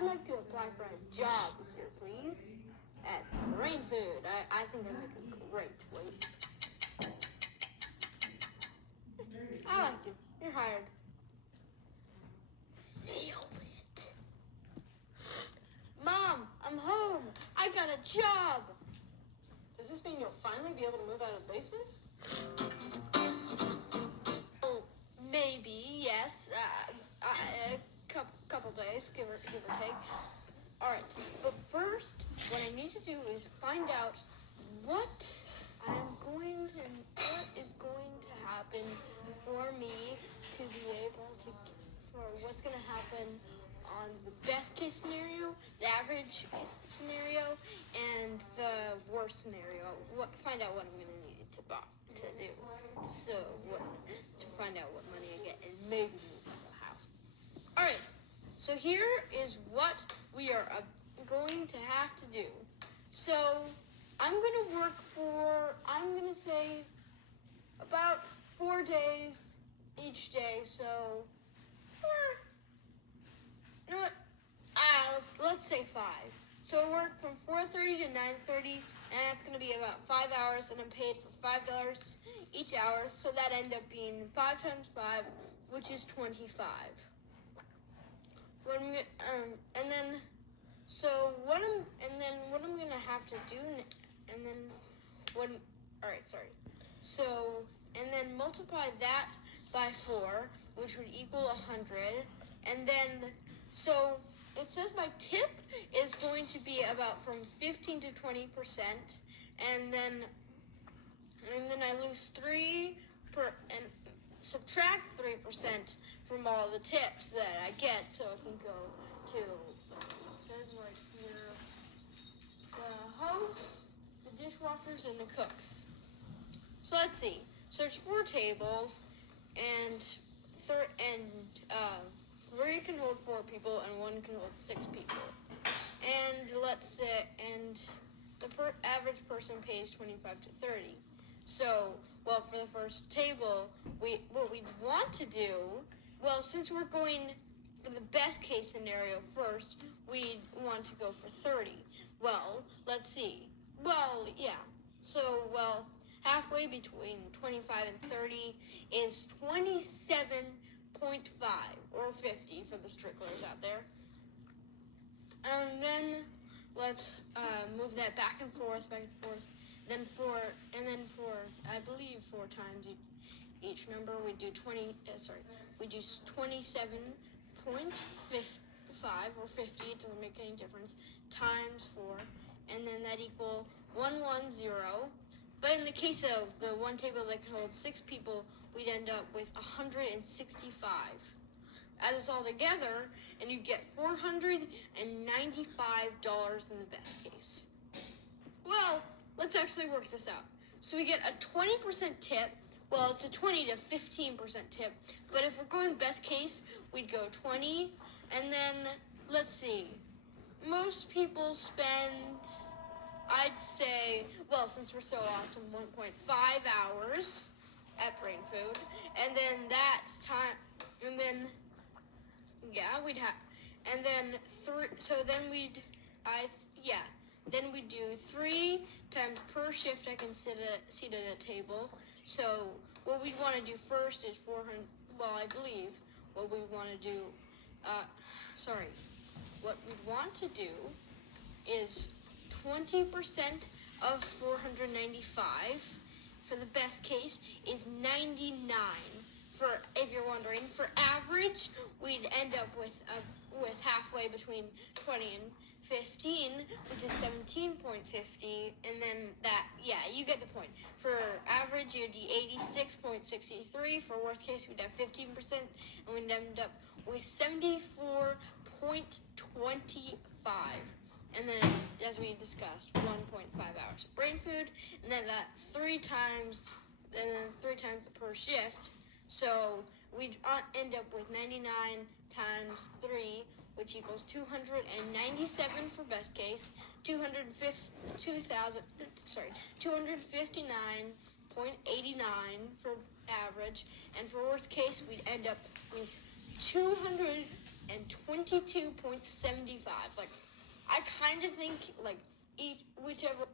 I'd like to apply for a job here, please. At Rain Food. I think I make a great wait. I like you. You're hired. Nailed it. Mom, I'm home. I got a job. Does this mean you'll finally be able to move out of the basement? Oh, maybe, yes. A couple days, give or take. All right, but first, what I need to do is find out what is going to happen for me to be able to, for what's going to happen on the best case scenario, the average scenario, and the worst scenario. Find out what I'm going to need to do. To find out what money I get and maybe move out of the house. All right. So here is what we are going to have to do. So I'm going to work I'm going to say about 4 days each day. So, let's say 5. So I work from 4:30 to 9:30, and that's going to be about 5 hours, and I'm paid for $5 each hour. So that ends up being 5 times 5, which is 25. What I'm gonna have to do, and then multiply that by 4, which would equal 100, and then, so it says my tip is going to be about from 15 to 20%, and then I lose 3 and subtract 3% from all the tips that I get, so it can go to, it says right here, the host, the dishwashers, and the cooks. So let's see. So there's 4 tables, and 3 can hold 4 people, and 1 can hold 6 people. And let's say, and the average person pays 25 to 30. So, well, for the first table, what we'd want to do, well, since we're going for the best case scenario first, we'd want to go for 30. Well, let's see. Well, yeah. So, well, halfway between 25 and 30 is 27.5 or 50 for the stricklers out there. And then let's move that back and forth. Then for I believe 4 times each number, we do 27.5 or 50. It doesn't make any difference. Times 4, and then that equal 110. But in the case of the one table that can hold 6 people, we'd end up with 165. Add this all together, and you get $495 in the best case. Well, let's actually work this out. So we get a 20% tip. Well, it's a 20 to 15% tip. But if we're going best case, we'd go 20. And then, let's see. Most people spend, I'd say, well, since we're so awesome, 1.5 hours at Brain Food. And then that's time, and then, yeah, we'd have, and then then we do 3 times per shift I can sit at a table. So what we'd want to do first is 400, well, I believe what we want to do, what we'd want to do is 20% of 495 for the best case is 99. For, if you're wondering, for average, we'd end up with halfway between 20 and 15, which is 17.50, and then that, yeah, you get the point. For average, you'd be 86.63. For worst case, we'd have 15%, and we'd end up with 74.25. And then, as we discussed, 1.5 hours of brain food, and then that 3 times per shift. So we'd end up with 99 times 3, which equals 297 for best case, 259.89 for average, and for worst case, we'd end up with $289 and 22.75. Like, I kind of think, like, whichever